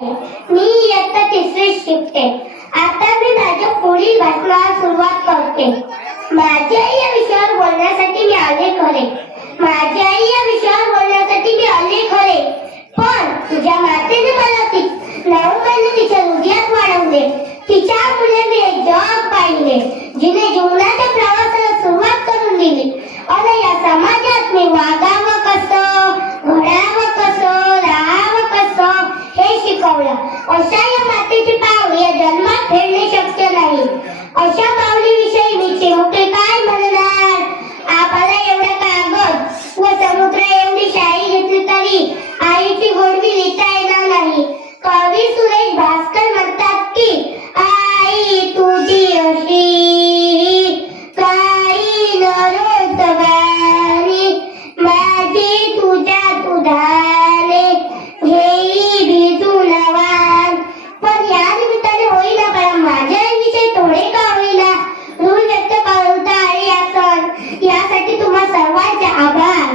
मी इयत्ता तिसरीत शिकते. आता मी माझ्या पुढील भाषणाला सुरुवात करते. माझी आई या विषयावर बोलण्यासाठी मी आले खरे. माझी आई या विषयावर बोलण्यासाठी मी आले खरे. पण तुझ्या मातेने मला 9 महिने तिच्या हृदयात वाढवले. तिच्यामुळे मी हे जग पाहिले, जिने जीवनाच्या प्रवासाला सुरुवात करून दिली. आणि या समाजात मी वागावं कसं, घडावं कसं, राहावं कसं हे शिकवलं. अशा या मातेची पावले या जन्मात फेडणे शक्य नाही. अशा पावलीविषयी मी चिमुकले काय म्हणणार. आम्हाला एवढा कागद व समुद्र एवढी शाई घेतली तरी आईची गोडवी लिहिता येणार नाही. कवी सुरेश भास्कर म्हणतात की आई तुझी अशी काही नरोतवारी, माझी तुझ्या दुधाने घेई भिजून वाण. पण या निमित्ताने होईना पण माझ्या विषयी थोडे का होईना ऋण व्यक्त करता आले या सण. यासाठी तुम्हा सर्वांचे आभार.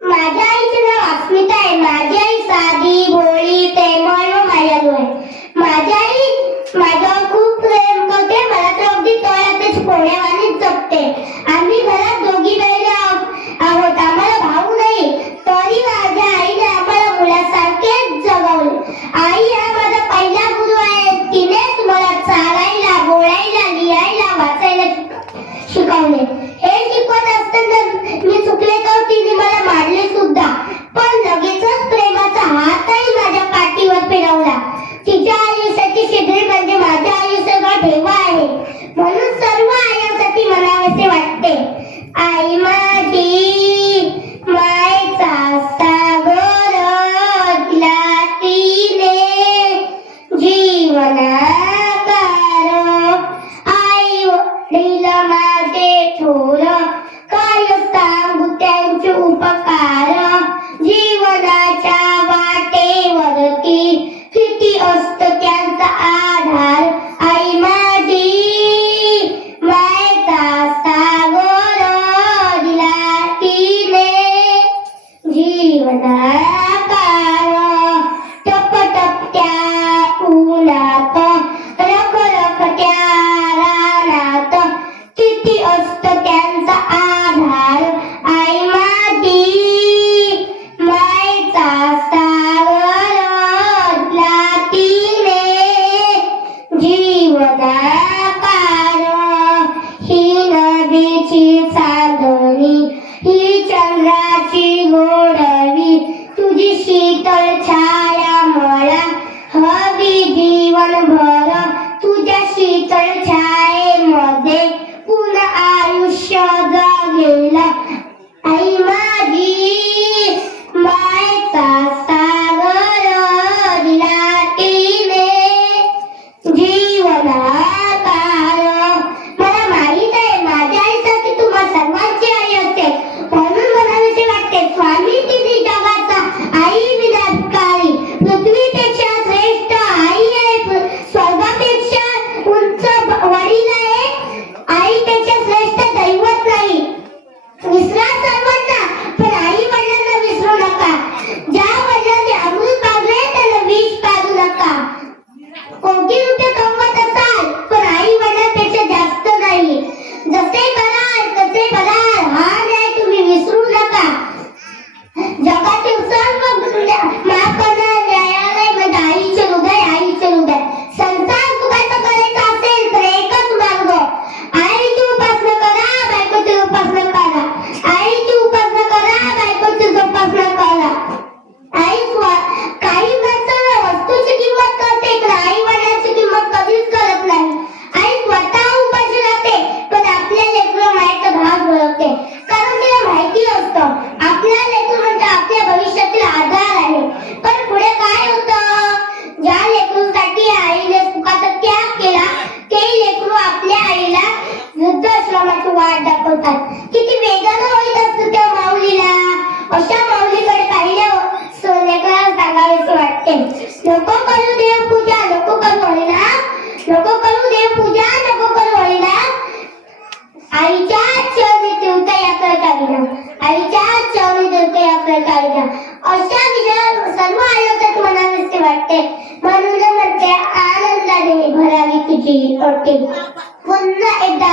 माझ्या आईचे नाव अस्मिता आहे. माझी आई साधी, भोळी, प्रेमळ व मायाळू आहे. माझी आई माझ्यावर खूप प्रेम करते. मला तर अगदी तळ्यातच पोळ्यावानीच जपते. आम्ही घरात दोघी बहिणी आहोत. आम्हाला भाऊ नाही, तरी माझ्या आईने आम्हाला मुलासारखेच जगवले. आई हा माझा पहिला गुरु आहे. तिनेच मला चालायला, बोलायला, लिहायला, वाचायला शिकवले. हे शिकवत असताना मी चुकले तर तिने मला मारले सुद्धा, पण लगेचच प्रेमाचा हातही माझ्या पाठीवर फिरवला. तिच्या आयुष्याची शिदरी म्हणजे माझ्या आयुष्याचा ठेवा आहे. म्हणून सर्व आयांसाठी म्हणावेसे वाटते, आई माझी मायेचा सागर दिला तिने जीवनाकार. आई वडील माझे थोर, काय सांगू त्यांचे उपकार. जीवनाच्या वाटेवरती किती असतं त्यांचा आधार. आई माझी मायेचा सागर दिला तिने जीवनाकार. टपटपत्या उन्हात, रखरखत्या रानात किती असतं त्यांचा आधार. आई माझी मायेचा सागर दिला तिने जीवनाकार. ही नदीची चांदणी, ही चंद्राची गोडवी, तुझी शीतल छाया मला हवी जीवनभर. तुझ्या शीतल छायेमध्ये पुन्हा आयुष्य जगेल. आई माझी मायेचा सागर दिला तिने जीवनाकार. मला माहित आहे माझ्या आईसाठी तुम्हा सर्वांची आई असते. म्हणून म्हणावेसे वाटते, स्वामी तिने जगाचा आई विनाशकारी. पृथ्वीपेक्षा श्रेष्ठ आई आहे, स्वर्गापेक्षा उंच वडील आहे. आईपेक्षा श्रेष्ठ दैवत नाही. विसरा सर्वांना, पण आई वडिलांना विसरू नका. ज्या वडिलांनी अमृत पाजले त्याला विष पाजू नका. कोटी रुपये कमवत असाल पण आई वडिलांपेक्षा जास्त नाही. जसे कराल तसे कराल हा न्याय तुम्ही विसरू नका. जगातील सर्व माफ करणारे न्यायालय म्हणजे आईचे हृदय, आईचे हृदय. संसार सुखाचा करायचा असेल तर एकच मार्ग, आईची उपासना करा, बायकोची उपासना करा. आईची उपासना करा, बायकोची उपासना करा. आई काही माणसाला वस्तूची किंमत करते पण आई वडिलांची किंमत कधीच करत नाही. आई स्वतः उपाशी राहते पण आपल्या लेकरं मायेचा भाग ओळखते. कारण तिला माहिती असतं आपल्या लेकरू म्हणजे आपल्या भविष्यातील आधार आहे. पण पुढे काय होतं, ज्या लेकरूसाठी आईने सुखाचा त्याग केला ते लेकरू आपल्या आईला वृद्धाश्रमाची वाट दाखवतात. किती वेदना होत असतं त्या माऊलीला. अशा माऊलीकडे पाहिल्या लेकराला सांगावेसे वाटते, नको करू देवपूजा, नको करू हरिनाम, नको करू देवपूजा, नको करू हरिनाम. आईच्या चरणी तीर्थयात्रा करीना, आईच्या चरणी तीर्थयात्रा करीना. अशा विचार सर्व आयोजक म्हणा वाटते. म्हणून म्हणते आनंदाने भरावी तुझी ओटी. पुन्हा एकदा